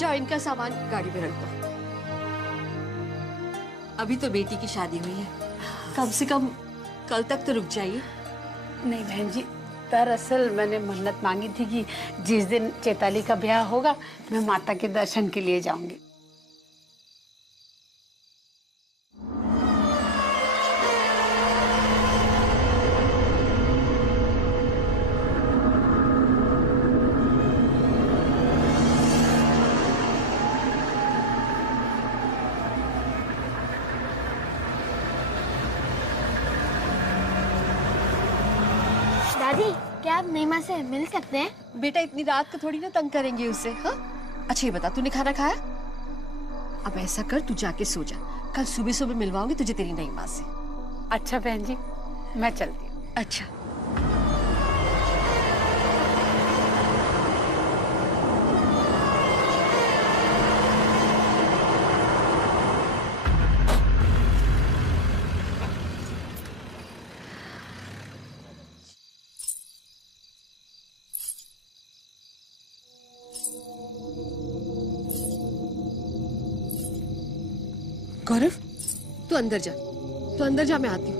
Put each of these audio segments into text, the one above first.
जाओ इनका सामान गाड़ी में रख दो। अभी तो बेटी की शादी हुई है, कम से कम कल तक तो रुक जाइए। नहीं बहन जी, दरअसल मैंने मन्नत मांगी थी कि जिस दिन चैताली का ब्याह होगा मैं माता के दर्शन के लिए जाऊंगी। दादी, क्या आप नीमा से मिल सकते हैं? बेटा इतनी रात को थोड़ी ना तंग करेंगे उससे। हाँ अच्छा ये बता, तूने खाना खाया? अब ऐसा कर, तू जाके सो जा, कल सुबह सुबह मिलवाऊंगी तुझे तेरी नई माँ से। अच्छा बहन जी, मैं चलती हूँ। अच्छा। गौरव, तू अंदर जा, तू अंदर जा, मैं आती हूँ।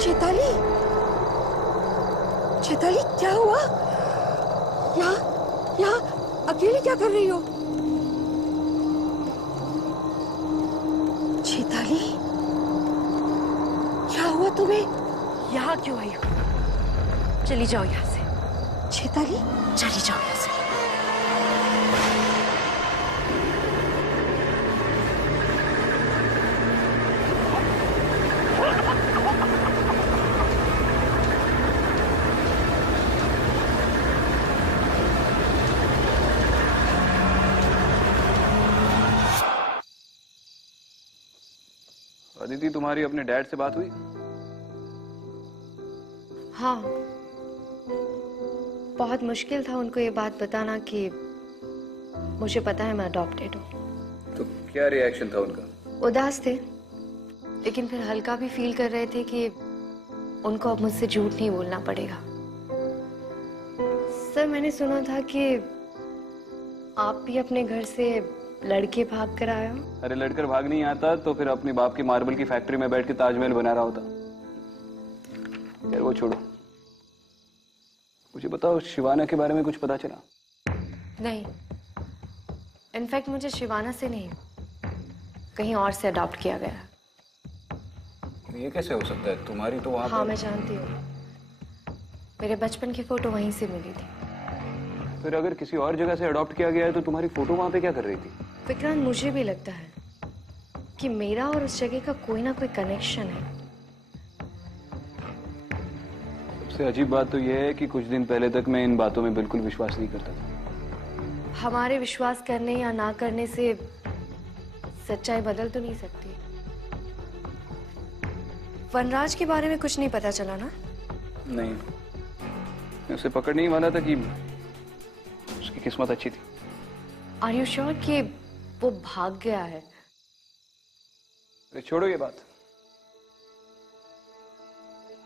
चैताली, चैताली क्या हुआ? यहाँ अकेले क्या कर रही हो? चैताली, क्या हुआ तुम्हें? यहाँ क्यों आई हो? चली जाओ यहाँ से। चैताली, चली जाओ यहाँ से। अदिति, तुम्हारी अपने डैड से बात हुई? हाँ, बहुत मुश्किल था उनको ये बात बताना कि मुझे पता है मैं अडॉप्टेड हूँ। तो क्या रिएक्शन था उनका? उदास थे, लेकिन फिर हल्का भी फील कर रहे थे कि उनको अब मुझसे झूठ नहीं बोलना पड़ेगा। सर, मैंने सुना था कि आप भी अपने घर से लड़के भाग कर आए हो। अरे लड़कर भाग नहीं आता तो फिर अपने बाप की मार्बल की फैक्ट्री में बैठ के ताजमहल बना रहा होता। यार वो छोड़ो, मुझे बताओ शिवाना के बारे में कुछ पता चला? नहीं, इनफैक्ट मुझे शिवाना से नहीं, कहीं और से अडॉप्ट किया गया। ये कैसे हो सकता है? तुम्हारी तो वहाँ हाँ मैं जानती हूँ, मेरे बचपन की फोटो वहीं से मिली थी। फिर अगर किसी और जगह से अडॉप्ट किया गया है तो तुम्हारी फोटो वहाँ पे क्या कर रही थी? विक्रांत, मुझे भी लगता है कि मेरा और उस जगह का कोई ना कोई कनेक्शन है। सबसे अजीब बात तो यह है कि कुछ दिन पहले तक मैं इन बातों में बिल्कुल विश्वास नहीं करता था। हमारे विश्वास करने या ना करने से सच्चाई बदल तो नहीं सकती। वनराज के बारे में कुछ नहीं पता चला ना? नहीं, मैं उसे पकड़ नहीं वाला था कि उसकी किस्मत अच्छी थी। आर यू श्योर कि वो भाग गया है? अरे छोड़ो ये बात।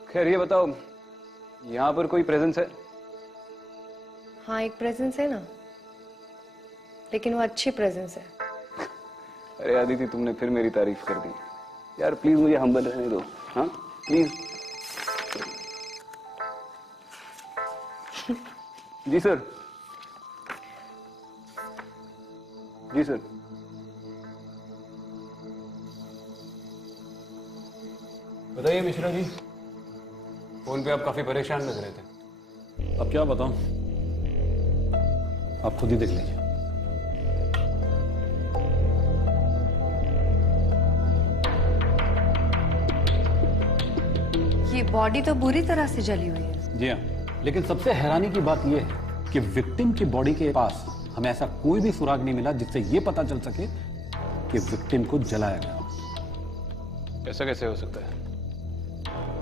खैर ये बताओ, यहाँ पर कोई प्रेजेंस है? हाँ एक प्रेजेंस है ना, लेकिन वो अच्छी प्रेजेंस है। अरे आदिति, तुमने फिर मेरी तारीफ कर दी यार। प्लीज मुझे हम्बल रहने दो। हाँ प्लीज। जी सर। जी सर। बताइए मिश्रा जी, फोन पे आप काफी परेशान लग रहे थे। अब क्या बताऊं, आप खुद ही देख लीजिए। ये बॉडी तो बुरी तरह से जली हुई है। जी हाँ, लेकिन सबसे हैरानी की बात यह है कि विक्टिम की बॉडी के पास हमें ऐसा कोई भी सुराग नहीं मिला जिससे यह पता चल सके कि विक्टिम को जलाया गया। ऐसा कैसे हो सकता है?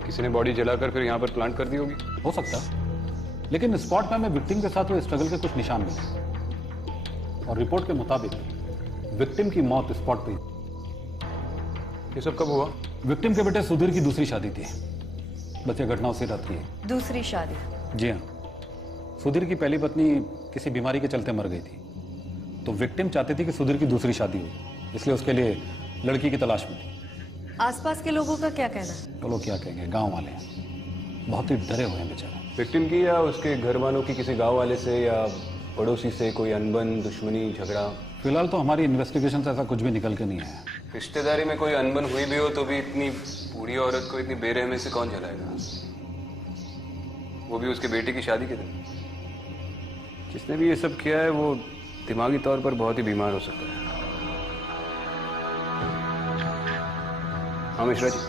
किसी ने बॉडी जलाकर फिर यहाँ पर प्लांट कर दी होगी। हो सकता है, लेकिन स्पॉट में हमें विक्टिम के साथ हुए स्ट्रगल के कुछ निशान मिले और रिपोर्ट के मुताबिक विक्टिम की मौत स्पॉट पे। ये सब कब हुआ? विक्टिम के बेटे सुधीर की दूसरी शादी थी। बस ये घटना उसी रात की है। दूसरी शादी? जी हाँ, सुधीर की पहली पत्नी किसी बीमारी के चलते मर गई थी, तो विक्टिम चाहती थी कि सुधीर की दूसरी शादी हो, इसलिए उसके लिए लड़की की तलाश में थी। आसपास के लोगों का क्या कहना है? वो लोग क्या कहेंगे, गांव वाले बहुत ही डरे हुए हैं बेचारे। विक्टिम की या उसके घर वालों की किसी गांव वाले से या पड़ोसी से कोई अनबन, दुश्मनी, झगड़ा? फिलहाल तो हमारी इन्वेस्टिगेशन से ऐसा कुछ भी निकल के नहीं आया। रिश्तेदारी में कोई अनबन हुई भी हो तो भी इतनी बूढ़ी औरत को इतनी बेरहमी से कौन जलाएगा? वो भी उसके बेटे की शादी के दिन। जिसने भी ये सब किया है वो दिमागी तौर पर बहुत ही बीमार हो सकता है। हाँ मिश्रा जी।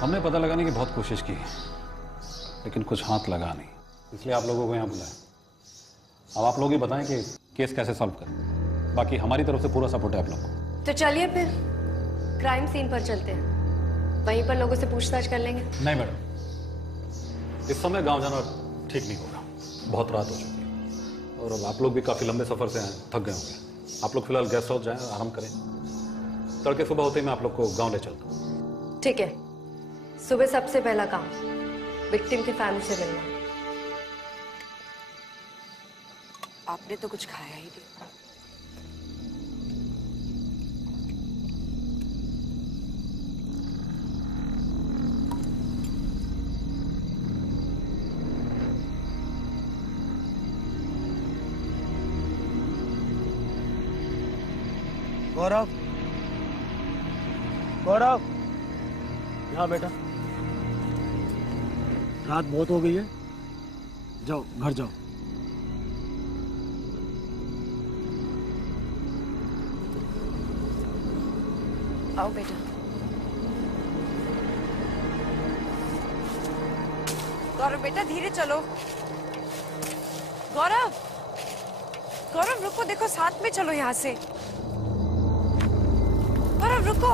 हमने पता लगाने की बहुत कोशिश की, लेकिन कुछ हाथ लगा नहीं, इसलिए आप लोगों को यहाँ बुलाया। अब आप लोग ही बताएं कि केस कैसे सॉल्व करें। बाकी हमारी तरफ से पूरा सपोर्ट है आप लोग को। तो चलिए फिर क्राइम सीन पर चलते हैं, वहीं पर लोगों से पूछताछ कर लेंगे। नहीं मैडम, इस समय गांव जाना ठीक नहीं होगा, बहुत रात हो चुकी है और अब आप लोग भी काफी लंबे सफर से हैं, थक गए होंगे। आप लोग फिलहाल गेस्ट हाउस जाएं, आराम करें। तड़के सुबह होते ही मैं आप लोग को गांव ले चलता हूँ। ठीक है, सुबह सबसे पहला काम विक्टिम की फैमिली से मिलना। आपने तो कुछ खाया ही नहीं। गौरव, गौरव, यहाँ बेटा। रात बहुत हो गई है, जाओ घर जाओ। आओ बेटा। गौरव बेटा धीरे चलो। गौरव, गौरव रुको, देखो साथ में चलो यहाँ से। गौरव रुको।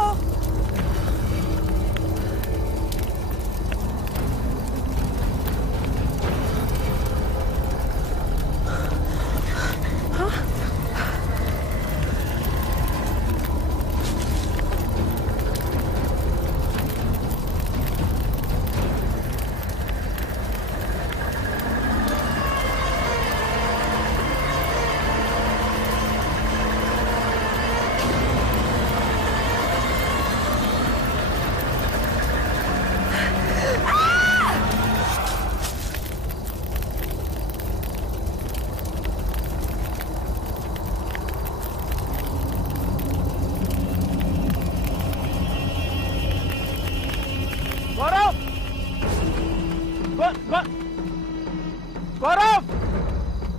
गौरव,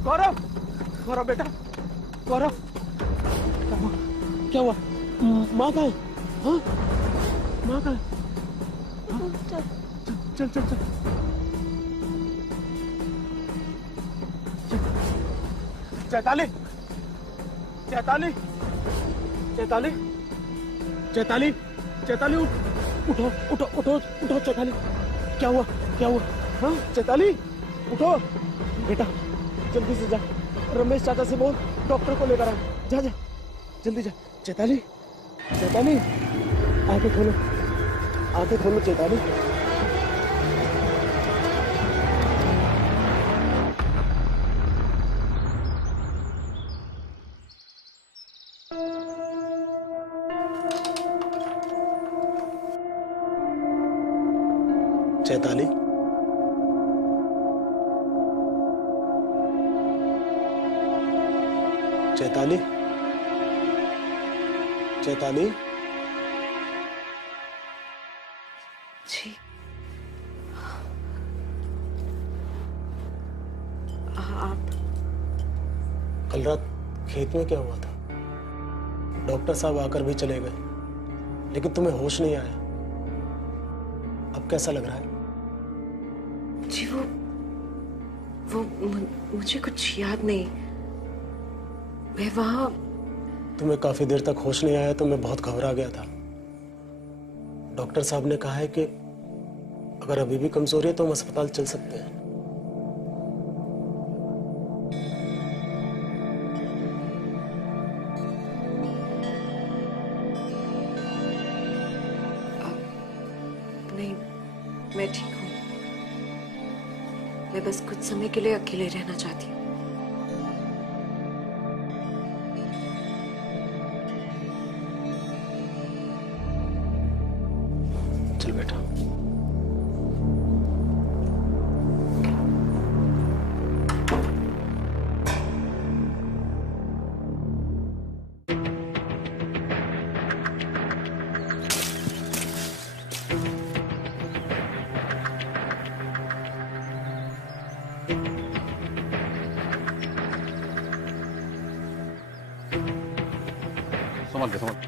गौरव, गौरव बेटा, गौरव, क्या हुआ? माँ कहाँ है? हाँ? माँ कहाँ है? हाँ? चल चल चल चल चैताली, चैताली, चैताली, चैताली, चैताली, उठो उठो उठो उठो चैताली। क्या हुआ? क्या हुआ? हाँ चैताली, उठो बेटा, जल्दी से जा, रमेश चाचा से बोल डॉक्टर को लेकर आ। जा जा जल्दी जा। चैताली, चैताली, आंखें खोलो, आंखें खोलो चैताली। चैताली, चैताली, चैताली। जी आप कल रात खेत में क्या हुआ था? डॉक्टर साहब आकर भी चले गए, लेकिन तुम्हें होश नहीं आया। अब कैसा लग रहा है? जी वो मुझे कुछ याद नहीं। मैं वहां तुम्हें काफी देर तक होश नहीं आया तो मैं बहुत घबरा गया था। डॉक्टर साहब ने कहा है कि अगर अभी भी कमजोरी है तो हम अस्पताल चल सकते हैं। नहीं, मैं ठीक हूँ। मैं बस कुछ समय के लिए अकेले रहना चाहती हूँ। चल बेटा। समझ गए, समझ गए।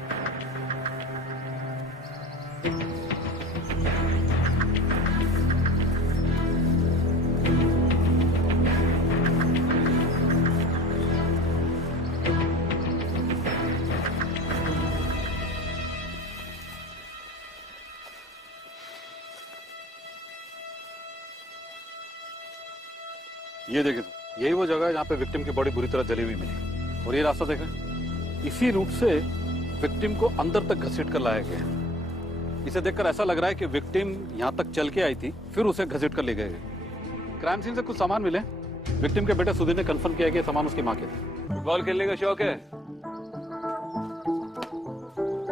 ये देखिए, यही वो जगह है जहाँ पे विक्टिम की बॉडी बुरी तरह जली हुई मिली। और ये रास्ता देखें, इसी रूट से विक्टिम को अंदर तक घसीट कर लाया गया है। इसे देखकर ऐसा लग रहा है कि विक्टिम यहाँ तक चल के आई थी, फिर उसे घसीट कर ले गए। क्राइम सीन से कुछ सामान मिले। विक्टिम के बेटे सुधीर ने कंफर्म किया कि ये सामान उसकी माँ के थे। फुटबॉल खेलने का शौक है?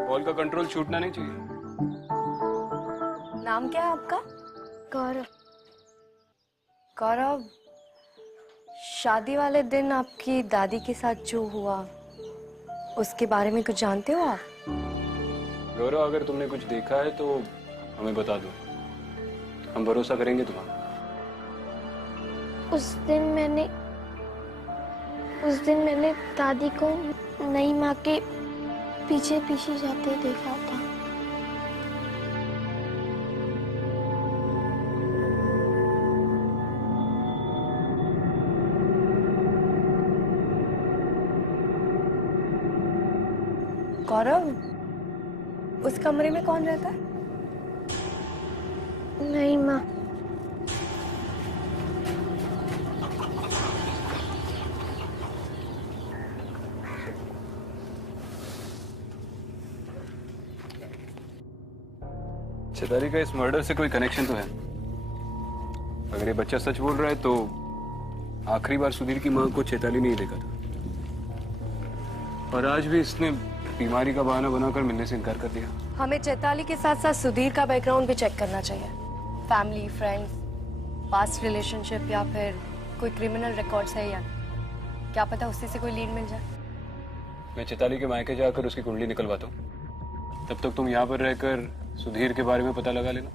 बॉल का कंट्रोल छूटना नहीं चाहिए। नाम क्या है आपका? गौरव। गौरव, शादी वाले दिन आपकी दादी के साथ जो हुआ उसके बारे में कुछ जानते हो आप? गौरव, अगर तुमने कुछ देखा है तो हमें बता दो, हम भरोसा करेंगे तुम्हारा। उस दिन मैंने दादी को नई माँ के पीछे पीछे जाते देखा था। गौरव, उस कमरे में कौन रहता है? नई माँ। चैताली का इस मर्डर से कोई कनेक्शन तो है। अगर ये बच्चा सच बोल रहा है तो आखिरी बार सुधीर की मां को चैताली नहीं देखा था, और आज भी इसने बीमारी का बहाना बनाकर मिलने से इनकार कर दिया। हमें चैताली के साथ साथ सुधीर का बैकग्राउंड भी चेक करना चाहिए। फैमिली, फ्रेंड्स, पास्ट रिलेशनशिप या फिर कोई क्रिमिनल रिकॉर्ड्स है या क्या पता उससे से कोई लीड मिल जाए। मैं चैताली के मायके जाकर उसकी कुंडली निकलवाता हूँ, तब तक तुम यहाँ पर रहकर सुधीर के बारे में पता लगा लेना,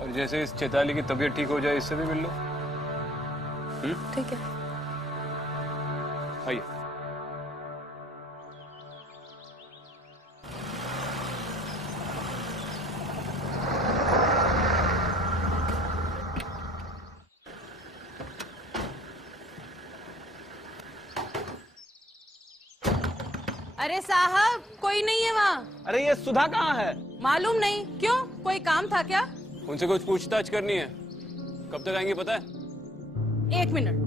और जैसे इस चैताली की तबीयत ठीक हो जाए इससे भी मिल लो। ठीक है। आइए। अरे साहब, कोई नहीं है वहाँ। अरे ये सुधा कहाँ है? मालूम नहीं। क्यों, कोई काम था क्या? उनसे कुछ पूछताछ करनी है। कब तक आएंगे पता है? 1 मिनट।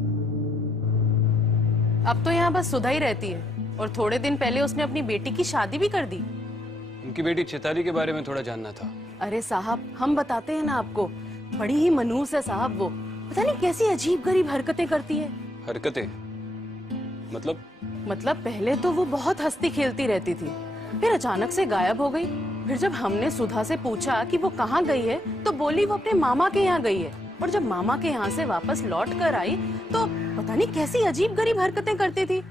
अब तो यहाँ बस सुधा ही रहती है, और थोड़े दिन पहले उसने अपनी बेटी की शादी भी कर दी। उनकी बेटी चैताली के बारे में थोड़ा जानना था। अरे साहब, हम बताते हैं ना आपको, बड़ी ही मनहूस है साहब वो। पता नहीं कैसी अजीब गरीब हरकतें करती है। हरकतें? मतलब पहले तो वो बहुत हंसती खेलती रहती थी, फिर अचानक से गायब हो गई। फिर जब हमने सुधा से पूछा कि वो कहाँ गई है तो बोली वो अपने मामा के यहाँ गई है। और जब मामा के यहाँ से वापस लौट कर आई तो पता नहीं कैसी अजीब गरीब हरकतें करती थी।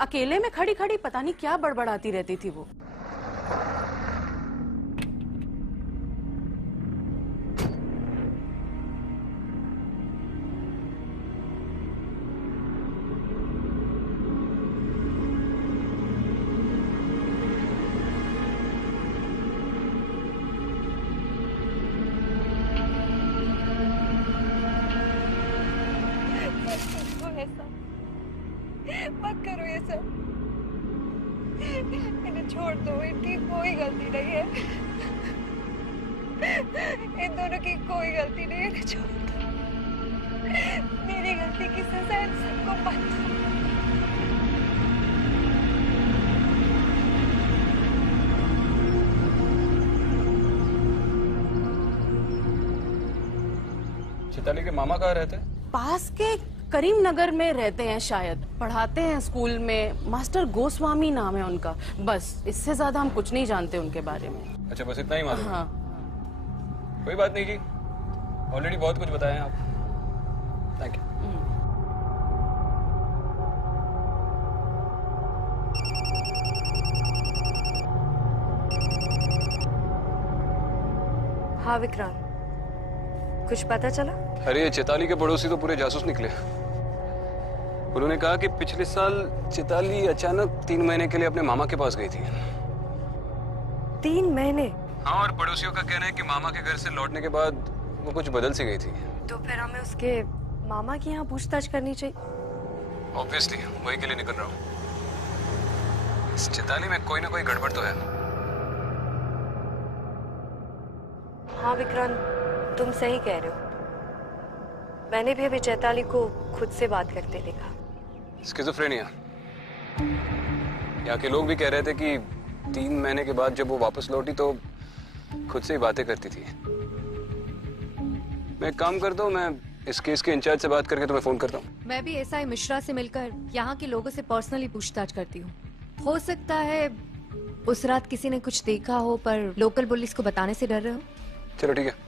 अकेले में खड़ी खड़ी पता नहीं क्या बड़बड़ाती रहती थी वो। मत करो ये सब, इन्हें छोड़ दो, इनकी कोई गलती नहीं है, इन दोनों की कोई गलती नहीं है, इन्हें छोड़ दो, मेरी गलती की सजा इन सबको मत दो। चैताली के मामा कहाँ रहते हैं? पास के करीम नगर में रहते हैं शायद, पढ़ाते हैं स्कूल में, मास्टर गोस्वामी नाम है उनका। बस इससे ज्यादा हम कुछ नहीं जानते उनके बारे में। अच्छा, बस इतना ही मालूम? हाँ। कोई बात नहीं जी, ऑलरेडी बहुत कुछ बताया आप। Thank you. हाँ विक्रांत, कुछ पता चला? अरे ये चैताली के पड़ोसी तो पूरे जासूस निकले। उन्होंने कहा कि पिछले साल चैताली अचानक 3 महीने के लिए अपने मामा के पास गई थी। 3 महीने? हाँ, और पड़ोसियों का कहना है कि मामा के घर से लौटने के बाद वो कुछ बदल सी गई थी। तो फिर हमें उसके मामा की यहाँ पूछताछ करनी चाहिए। ऑब्वियसली वही के लिए निकल रहा हूँ। इस चैताली में कोई ना कोई गड़बड़ तो है। हाँ विक्रांत, तुम सही कह रहे हो। मैंने भी अभी चैताली को खुद से बात करते देखा। स्किज़ोफ्रेनिया। यहाँ के लोग भी कह रहे थे कि 3 महीने के बाद जब वो वापस लौटी तो खुद से ही बातें करती थी। मैं एक काम करता हूँ, मैं इस केस के इंचार्ज से बात करके तुम्हें फोन करता हूँ। मैं भी एसआई मिश्रा से मिलकर यहाँ के लोगों से पर्सनली पूछताछ करती हूँ। हो सकता है उस रात किसी ने कुछ देखा हो पर लोकल पुलिस को बताने से डर रहे हो। चलो ठीक है।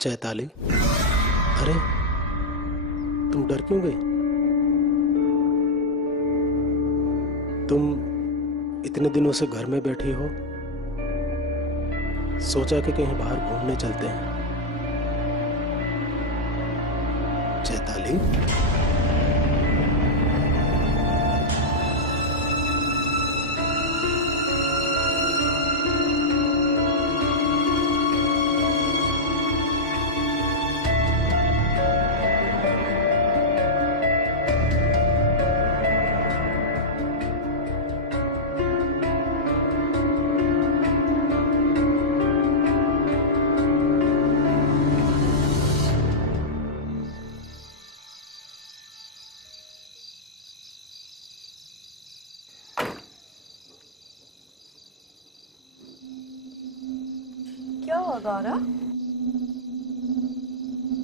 चैताली, अरे तुम डर क्यों गई? तुम इतने दिनों से घर में बैठी हो, सोचा कि कहीं बाहर घूमने चलते हैं। चैताली, क्या हुआ गौरा?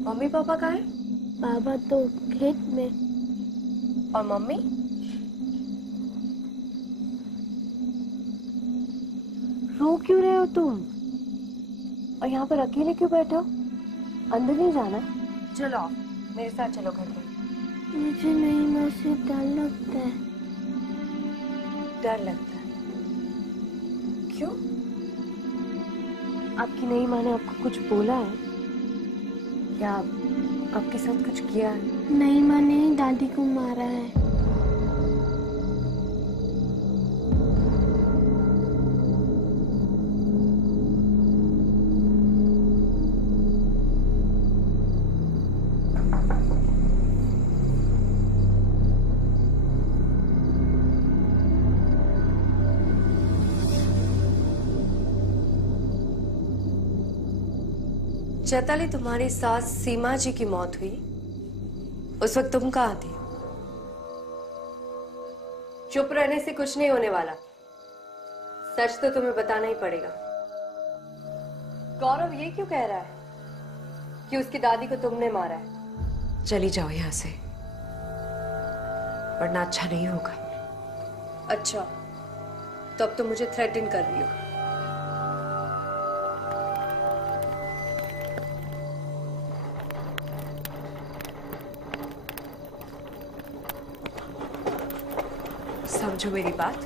मम्मी पापा कहाँ हैं? पापा तो खेत में। और मम्मी? रो क्यों रहे हो तुम? और यहाँ पर अकेले क्यों बैठे हो? अंदर नहीं जाना? चलो आओ, मेरे साथ चलो घर में। मुझे नहीं माँ से डर लगता है। डर लगता है? क्यों? आपकी नई माँ ने आपको कुछ बोला है या आपके साथ कुछ किया है? नई माँ ने दादी को मारा है। चैताली, तुम्हारी सास सीमा जी की मौत हुई, उस वक्त तुम कहाँ थी? चुप रहने से कुछ नहीं होने वाला, सच तो तुम्हें बताना ही पड़ेगा। गौरव ये क्यों कह रहा है कि उसकी दादी को तुमने मारा है? चली जाओ यहां से, वरना अच्छा नहीं होगा। अच्छा, तो अब तुम मुझे थ्रेटन कर रही हो। समझो मेरी बात,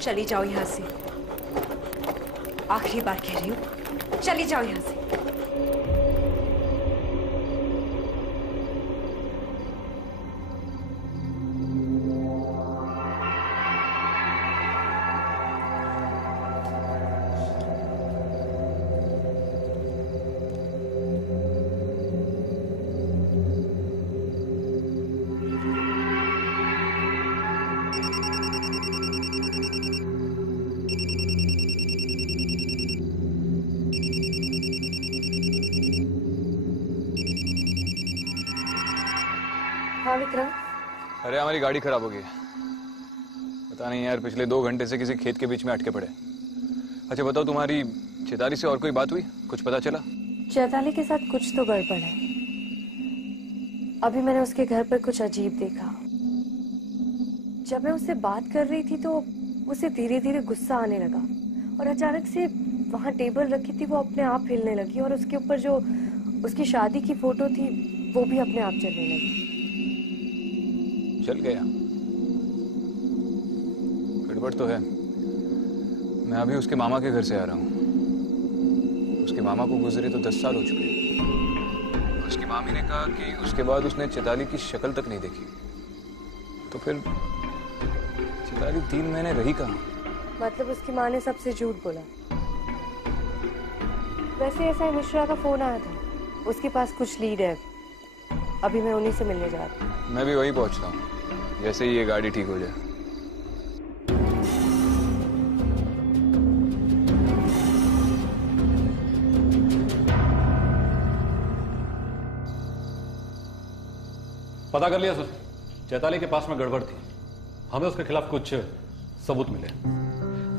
चली जाओ यहां से। आखिरी बार कह रही हूं, चली जाओ यहां से। हाँ विक्रम। अरे हमारी गाड़ी खराब हो गई है। पता नहीं यार, पिछले 2 घंटे से किसी खेत के बीच में अटके पड़े। अच्छा बताओ, तुम्हारी चैताली से और कोई बात हुई? कुछ पता चला? चैताली के साथ कुछ तो गड़बड़ है। अभी मैंने उसके घर पर कुछ अजीब देखा। जब मैं उससे बात कर रही थी तो उसे धीरे धीरे गुस्सा आने लगा और अचानक से वहां टेबल रखी थी वो अपने आप हिलने लगी और उसके ऊपर जो उसकी शादी की फोटो थी वो भी अपने आप चलने लगी। चल गया? गड़बड़ तो है। मैं अभी उसके मामा के घर से आ रहा हूँ। उसके मामा को गुजरे तो 10 साल हो चुके हैं। उसकी मामी ने कहा कि उसके बाद उसने चैताली की शक्ल तक नहीं देखी। तो फिर चैताली 3 महीने रही कहाँ? मतलब उसकी माँ ने सबसे झूठ बोला। वैसे ऐसा मिश्रा का फोन आया था, उसके पास कुछ लीड है। अभी मैं उन्हीं से मिलने जा रही हूँ। मैं भी वही पहुंचता हूँ जैसे ही ये गाड़ी ठीक हो जाए। पता कर लिया सर, चैताली के पास में गड़बड़ थी। हमें उसके खिलाफ कुछ सबूत मिले।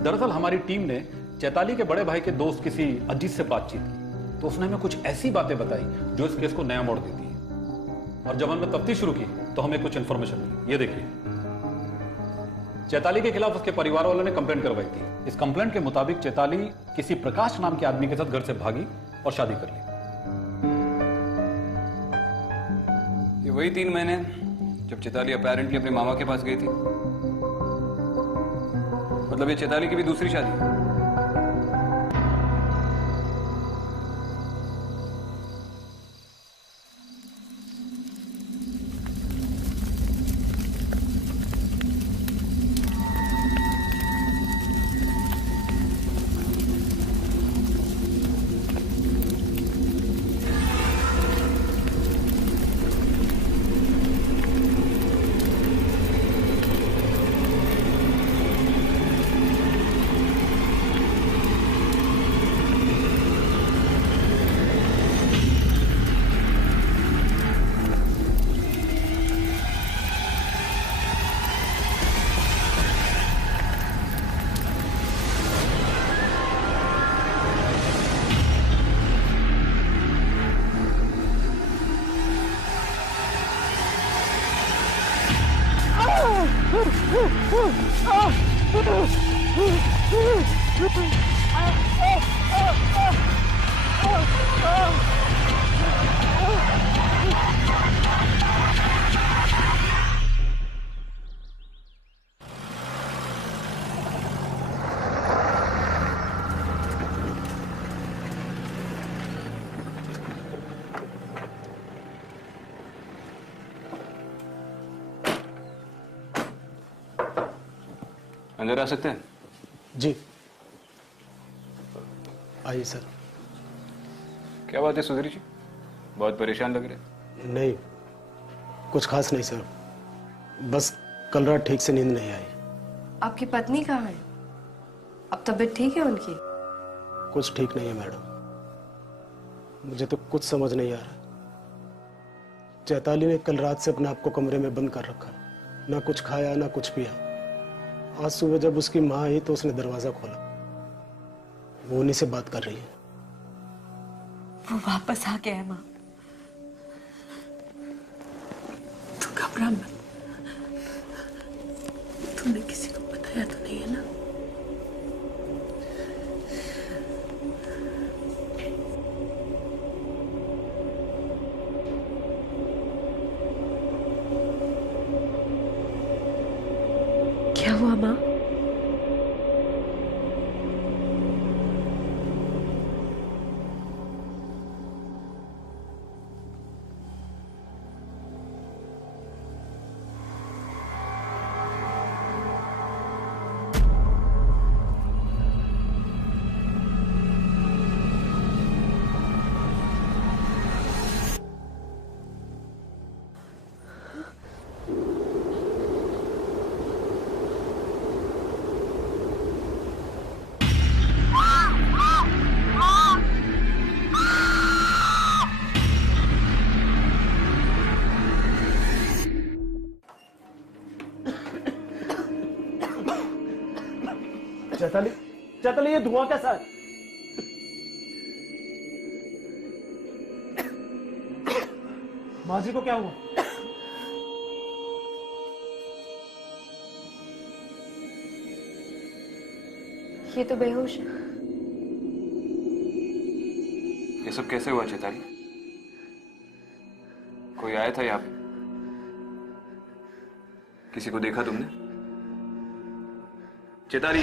दरअसल हमारी टीम ने चैताली के बड़े भाई के दोस्त किसी अजीत से बातचीत की, तो उसने हमें कुछ ऐसी बातें बताई जो इस केस को नया मोड़ देती है। और जब हमने तफ्तीश शुरू की तो हमें कुछ इन्फॉर्मेशन मिली। ये देखिए, चैताली के खिलाफ उसके परिवार वालों ने कंप्लेंट करवाई थी। इस कंप्लेंट के मुताबिक चैताली किसी प्रकाश नाम के आदमी के साथ घर से भागी और शादी कर ली। ये वही 3 महीने जब चैताली अपैरेंटली अपने मामा के पास गई थी। मतलब ये चैताली की भी दूसरी शादी है। अंदर आ सकते हैं? जी आइए सर। क्या बात है सुधीर जी, बहुत परेशान लग रहे। नहीं, कुछ खास नहीं सर, बस कल रात ठीक से नींद नहीं आई। आपकी पत्नी कहाँ है? अब तबीयत ठीक है उनकी? कुछ ठीक नहीं है मैडम। मुझे तो कुछ समझ नहीं आ रहा। चैताली ने कल रात से अपने आप को कमरे में बंद कर रखा, ना कुछ खाया ना कुछ पिया। आज सुबह जब उसकी माँ आई तो उसने दरवाजा खोला, वो उन्हीं से बात कर रही है। वो वापस आ गया है माँ। तू घबरा मत। तूने किसी को बताया तो नहीं है ना? क्या हुआ माँ? चैताली, चैताली, ये धुआं कैसा है? माँ जी को क्या हुआ? ये तो बेहोश है। ये सब कैसे हुआ चैताली? कोई आया था यहाँ पे? किसी को देखा तुमने? चैताली,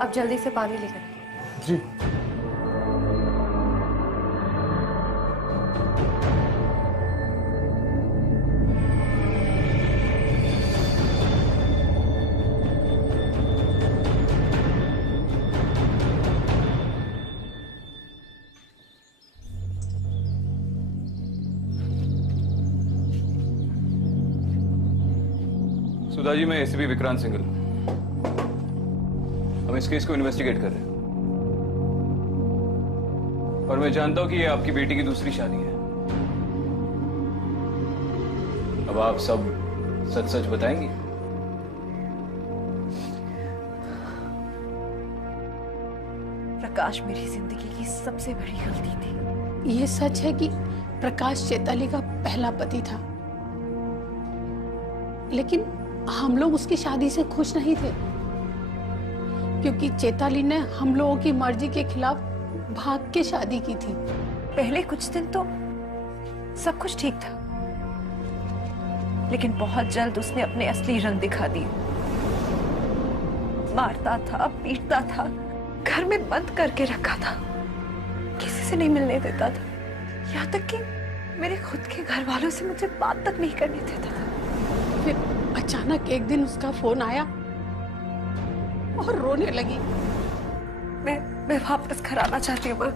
अब जल्दी से पानी लेकर आइए। जी। सुधा जी, मैं एसीपी विक्रांत सिंघल हूं। हम इस केस को इन्वेस्टिगेट कर रहे हैं और मैं जानता हूं कि ये आपकी बेटी की दूसरी शादी है। अब आप सब सच सच बताएंगे? प्रकाश मेरी जिंदगी की सबसे बड़ी गलती थी। ये सच है कि प्रकाश चैताली का पहला पति था, लेकिन हम लोग उसकी शादी से खुश नहीं थे क्योंकि चैताली ने हम लोगों की मर्जी के खिलाफ भाग के शादी की थी। पहले कुछ दिन तो सब कुछ ठीक था, लेकिन बहुत जल्द उसने अपने असली रंग दिखा दिए। मारता था, पीटता था, घर में बंद करके रखा था, किसी से नहीं मिलने देता था, यहाँ तक कि मेरे खुद के घर वालों से मुझे बात तक नहीं करने देता था। फिर अचानक एक दिन उसका फोन आया और रोने लगी। मैं वापस घर आना चाहती हूँ माँ।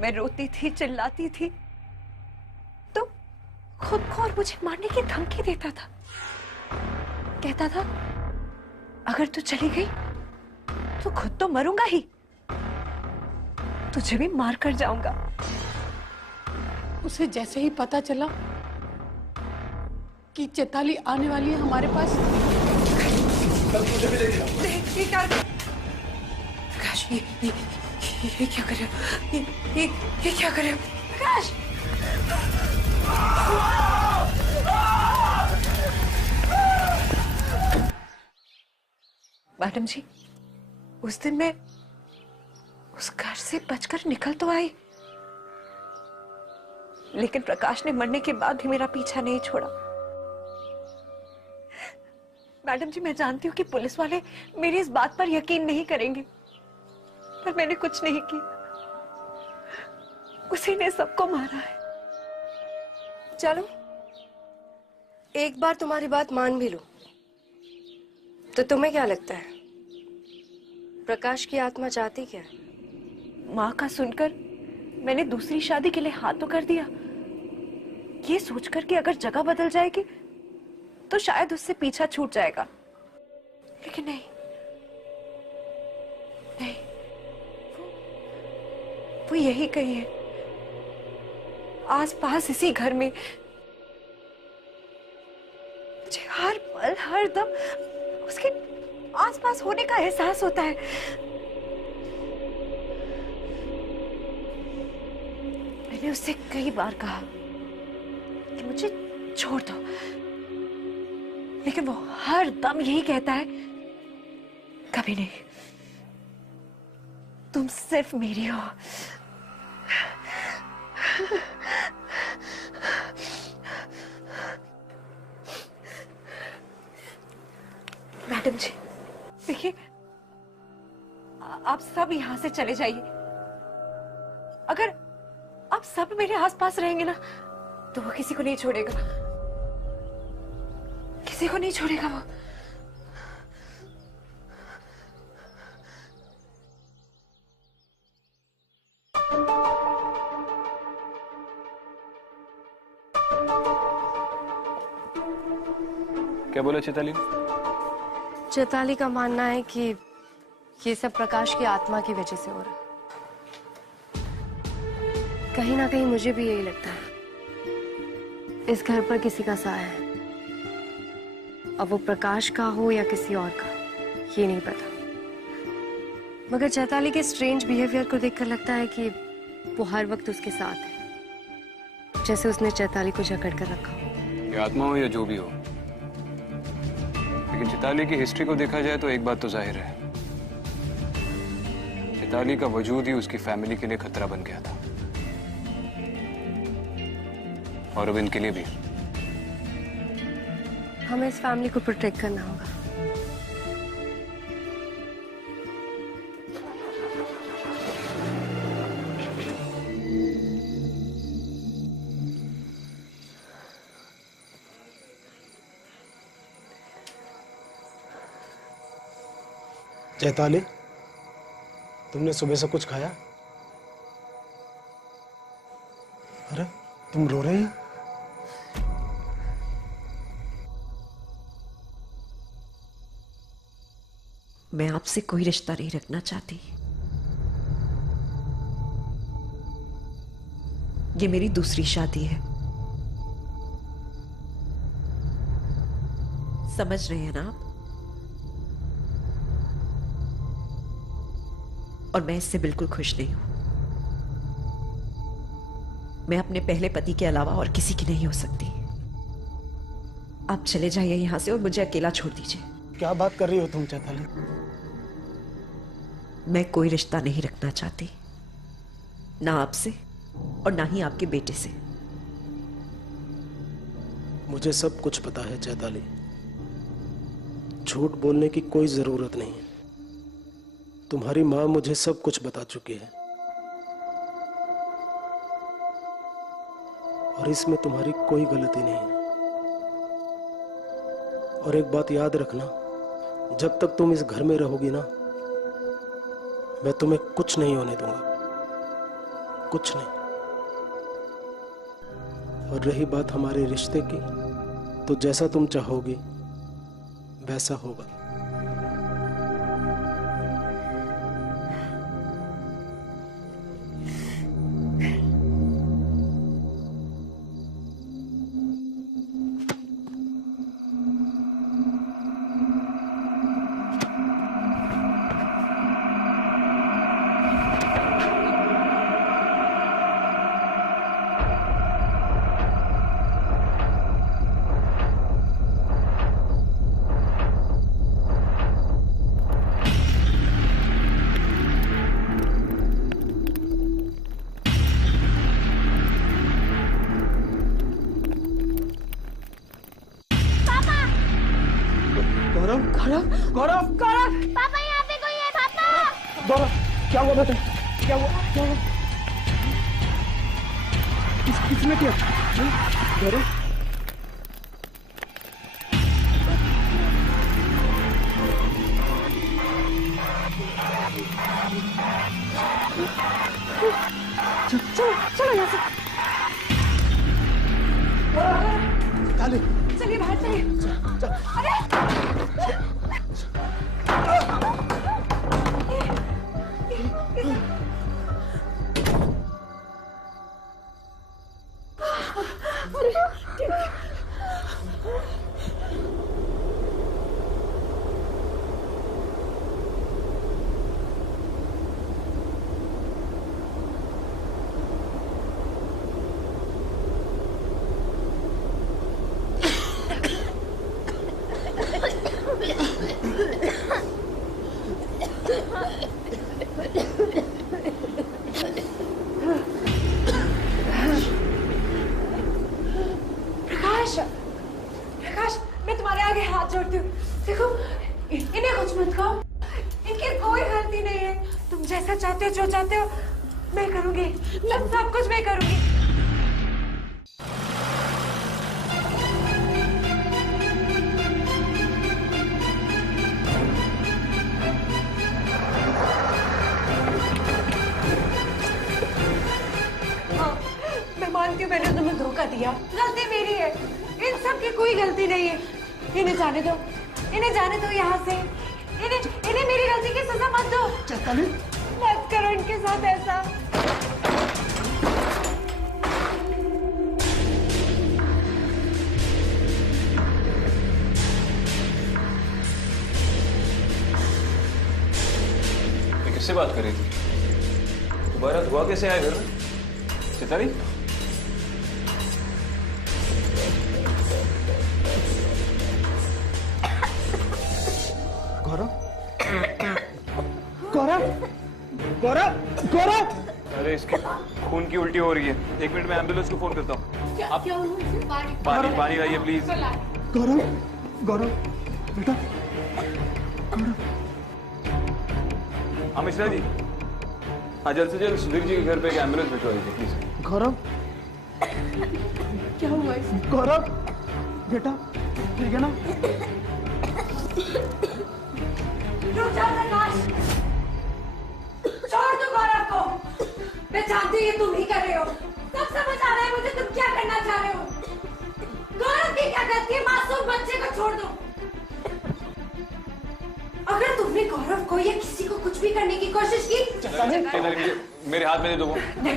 मैं रोती थी, चिल्लाती थी, तो खुद को और मुझे मारने की धमकी देता था। कहता था अगर तू चली गई तो खुद तो मरूंगा ही, तुझे भी मार कर जाऊंगा। उसे जैसे ही पता चला कि चैताली आने वाली है हमारे पास, ये क्या प्रकाश, ये क्या कर रहे हो? ये क्या कर रहे हो प्रकाश? मैडम जी, उस दिन मैं उस घर से बचकर निकल तो आई, लेकिन प्रकाश ने मरने के बाद भी मेरा पीछा नहीं छोड़ा। मैडम जी, मैं जानती हूँ कि पुलिस वाले मेरी इस बात पर यकीन नहीं करेंगे, पर मैंने कुछ नहीं किया, उसी ने सबको मारा है। चलो एक बार तुम्हारी बात मान भी लूं, तो तुम्हें क्या लगता है प्रकाश की आत्मा चाहती क्या है? माँ का सुनकर मैंने दूसरी शादी के लिए हाँ तो कर दिया, ये सोचकर कि अगर जगह बदल जाएगी तो शायद उससे पीछा छूट जाएगा। लेकिन नहीं नहीं, वो यही कही है, आस पास इसी घर में मुझे हर पल हर दम उसके आस पास होने का एहसास होता है। मैंने उससे कई बार कहा कि मुझे छोड़ दो, लेकिन वो हर दम यही कहता है, कभी नहीं, तुम सिर्फ मेरी हो। मैडम जी देखिए, आप सब यहां से चले जाइए। अगर आप सब मेरे आसपास रहेंगे ना तो वो किसी को नहीं छोड़ेगा, किसी को नहीं छोड़ेगा वो। क्या बोला चैताली? चैताली का मानना है कि ये सब प्रकाश की आत्मा की वजह से हो रहा है। कहीं ना कहीं मुझे भी यही लगता है, इस घर पर किसी का साया है। अब वो प्रकाश का हो या किसी और का, ये नहीं पता। मगर चैताली के स्ट्रेंज बिहेवियर को देखकर लगता है कि वो हर वक्त उसके साथ है, जैसे उसने चैताली को जकड़ कर रखा। ये आत्मा हो या जो भी हो, लेकिन चैताली की हिस्ट्री को देखा जाए तो एक बात तो जाहिर है, चैताली का वजूद ही उसकी फैमिली के लिए खतरा बन गया था, और अब इनके लिए भी। हमें इस फैमिली को प्रोटेक्ट करना होगा। चैताली, तुमने सुबह से कुछ खाया? अरे तुम रो रही हो? मैं आपसे कोई रिश्ता नहीं रखना चाहती। ये मेरी दूसरी शादी है, समझ रहे हैं ना आप? और मैं इससे बिल्कुल खुश नहीं हूं। मैं अपने पहले पति के अलावा और किसी की नहीं हो सकती। आप चले जाइए यहां से और मुझे अकेला छोड़ दीजिए। क्या बात कर रही हो तुम चैताली? मैं कोई रिश्ता नहीं रखना चाहती, ना आपसे और ना ही आपके बेटे से। मुझे सब कुछ पता है चैताली, झूठ बोलने की कोई जरूरत नहीं है। तुम्हारी माँ मुझे सब कुछ बता चुकी है, और इसमें तुम्हारी कोई गलती नहीं है। और एक बात याद रखना, जब तक तुम इस घर में रहोगी ना, मैं तुम्हें कुछ नहीं होने दूंगा, कुछ नहीं। और रही बात हमारे रिश्ते की, तो जैसा तुम चाहोगी वैसा होगा। गौरव, गौरव, गौरव, गौरव, पापा यहाँ पे कोई है। पापा गौरव, क्या हुआ बेटा? क्या हुआ? क्या हुआ? किसने किया? गौरव, चलो चलो यहाँ से। चलिए बाहर चलिए। अरे प्रकाश, मैं तुम्हारे आगे हाथ जोड़ती हूँ। देखो, इन्हें कुछ मत कहो, इनकी कोई गलती नहीं है। तुम जैसा चाहते हो, जो चाहते हो, मैं करूँगी। सब कुछ मैं करूँगी। मानती हूँ मैंने तुम्हें धोखा दिया, गलती मेरी है। इन सब की कोई गलती नहीं है। इन्हें जाने दो, इन्हें जाने दो यहाँ से। इन्हें मेरी गलती की सजा मत दो। चैताली, मत करो इनके साथ ऐसा। मैं किससे बात कर रही थी? दोबारा धुआं कैसे आया घर में? चैताली? गौरव, गौरव, गौरव! अरे इसके खून की उल्टी हो रही है। 1 मिनट में एम्बुलेंस को फोन करता हूँ। आप पानी लाइए प्लीज। गौरव, गौरव, बेटा, गौरव। हाँ मिश्रा जी, हाँ जल्द से जल्द सुधीर जी के घर पे एक एम्बुलेंस भिजवा दीजिए प्लीज। गौरव, क्या हुआ इसे? गौरव, बेटा, ठीक है ना? रुक जाओ प्रकाश, छोड़ दो गौरव को। मैं जानती हूँ ये तुम ही कर रहे हो। सब समझ आ रहा है मुझे तुम क्या करना चाह रहे हो। गौरव की क्या गलती है? मासूम बच्चे को छोड़ दो। अगर तुमने गौरव को या किसी को कुछ भी करने की कोशिश की, मेरे हाथ में दे दो वो।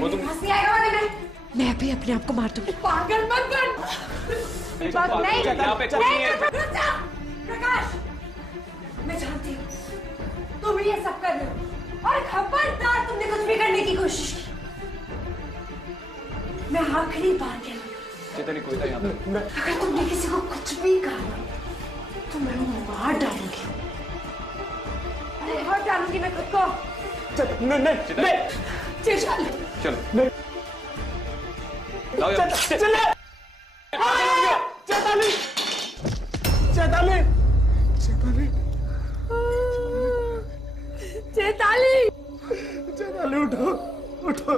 तुम हंसी आएगा वरना मैं भी अपने आप को मार दूंगी। पागल मत बन। नहीं, यहाँ पे कुछ नहीं है। रुक जा प्रकाश, मैं जानती हूँ तुम ये सब कर रहे हो और खबरदार तुमने कुछ भी करने की कोशिश की। मैं आखिरी बार कह रही हूँ, चैताली कोई था यहाँ पे? अगर तुमने किसी को कुछ भी कहा तो मैं मार डालूंगी। मार डालूंगी मैं खुद को। नहीं, चल चलो चले। चैताली, चैताली, चैताली, चैताली, चैताली, उठो, उठो।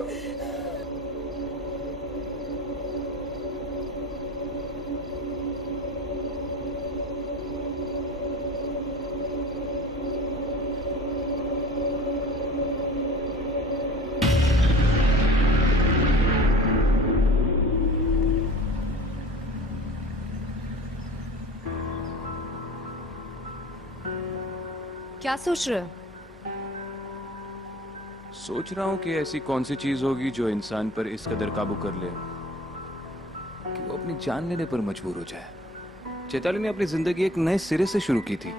क्या सोच रहे हो? सोच रहा हूँ कि ऐसी कौन सी चीज होगी जो इंसान पर इस कदर काबू कर ले कि वो अपनी जान लेने पर मजबूर हो जाए। चैताली ने अपनी जिंदगी एक नए सिरे से शुरू की थी।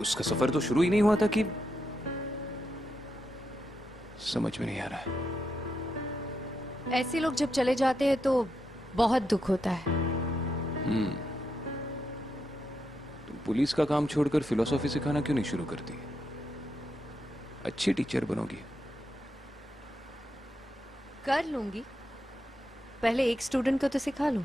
उसका सफर तो शुरू ही नहीं हुआ था कि समझ में नहीं आ रहा है। ऐसे लोग जब चले जाते हैं तो बहुत दुख होता है। तुम पुलिस का काम छोड़कर फिलोसॉफी सिखाना क्यों नहीं शुरू करती? अच्छी टीचर बनोगी। कर लूंगी, पहले एक स्टूडेंट को तो सिखा लूं।